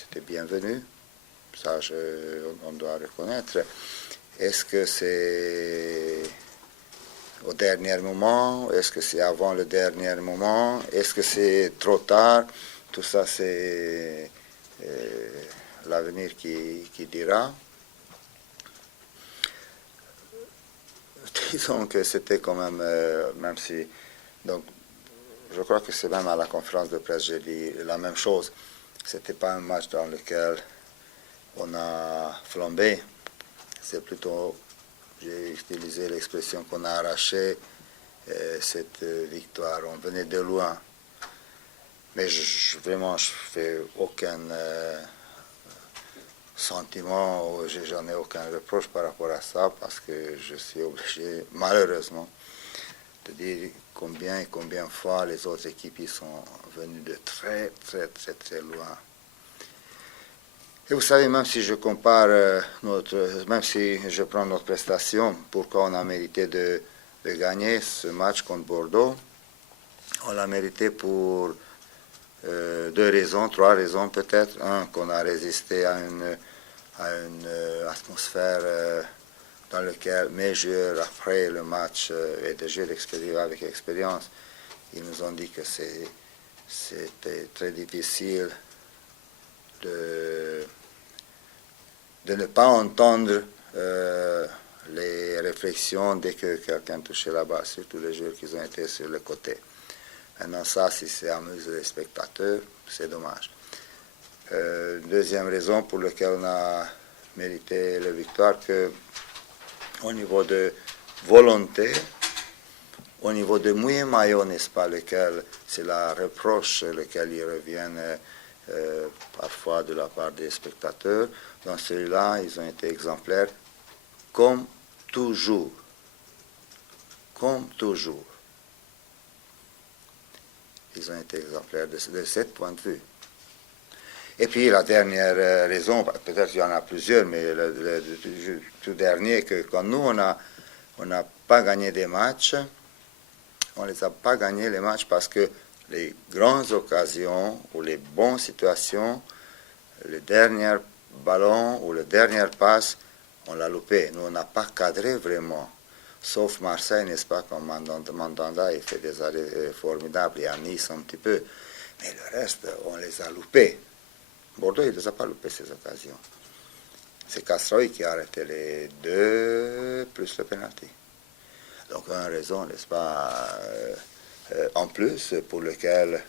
c'était bienvenu. Ça, on doit reconnaître. Est-ce que c'est au dernier moment? Est-ce que c'est avant le dernier moment? Est-ce que c'est trop tard? Tout ça, c'est l'avenir qui dira. Disons que c'était quand même, même si... Donc, je crois que c'est même à la conférence de presse, j'ai dit la même chose. C'était pas un match dans lequel on a flambé. C'est plutôt, j'ai utilisé l'expression qu'on a arraché cette victoire. On venait de loin. Mais vraiment, je fais aucun sentiment, j'en ai aucun reproche par rapport à ça, parce que je suis obligé, malheureusement, de dire combien et combien de fois les autres équipes y sont venues de très, très, très, très loin. Et vous savez, même si je compare même si je prends notre prestation, pourquoi on a mérité de gagner ce match contre Bordeaux, on l'a mérité pour deux raisons, trois raisons peut-être. Un, qu'on a résisté à une atmosphère dans laquelle mes joueurs, après le match et des jeux avec expérience, ils nous ont dit que c'était très difficile de ne pas entendre les réflexions dès que quelqu'un touchait la balle, surtout les joueurs qui ont été sur le côté. Maintenant, ça, si ça amuse les spectateurs, c'est dommage. Deuxième raison pour laquelle on a mérité la victoire, que au niveau de volonté, au niveau de mouiller maillot, n'est-ce pas, lequel c'est la reproche lequel ils reviennent parfois de la part des spectateurs. Dans celui-là, ils ont été exemplaires, comme toujours. Comme toujours. Ils ont été exemplaires de ce point de vue. Et puis la dernière raison, peut-être qu'il y en a plusieurs, mais le tout dernier, que quand nous, on n'a pas gagné des matchs, on ne les a pas gagnés les matchs parce que les grandes occasions ou les bonnes situations, le dernier ballon ou la dernière passe, on l'a loupé. Nous, on n'a pas cadré vraiment. Sauf Marseille, n'est-ce pas, comme Mandanda, il fait des arrêts formidables, et à Nice un petit peu. Mais le reste, on les a loupés. Bordeaux, il ne les a pas loupés, ces occasions. C'est Castroy qui a arrêté les deux, plus le penalty. Donc, une raison, n'est-ce pas, en plus, pour lequel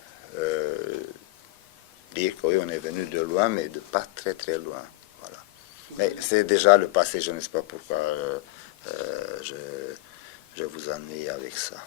dire qu'on est venu de loin, mais de pas très très loin. Voilà. Mais c'est déjà le passé, je ne sais pas pourquoi je vous ennuie avec ça.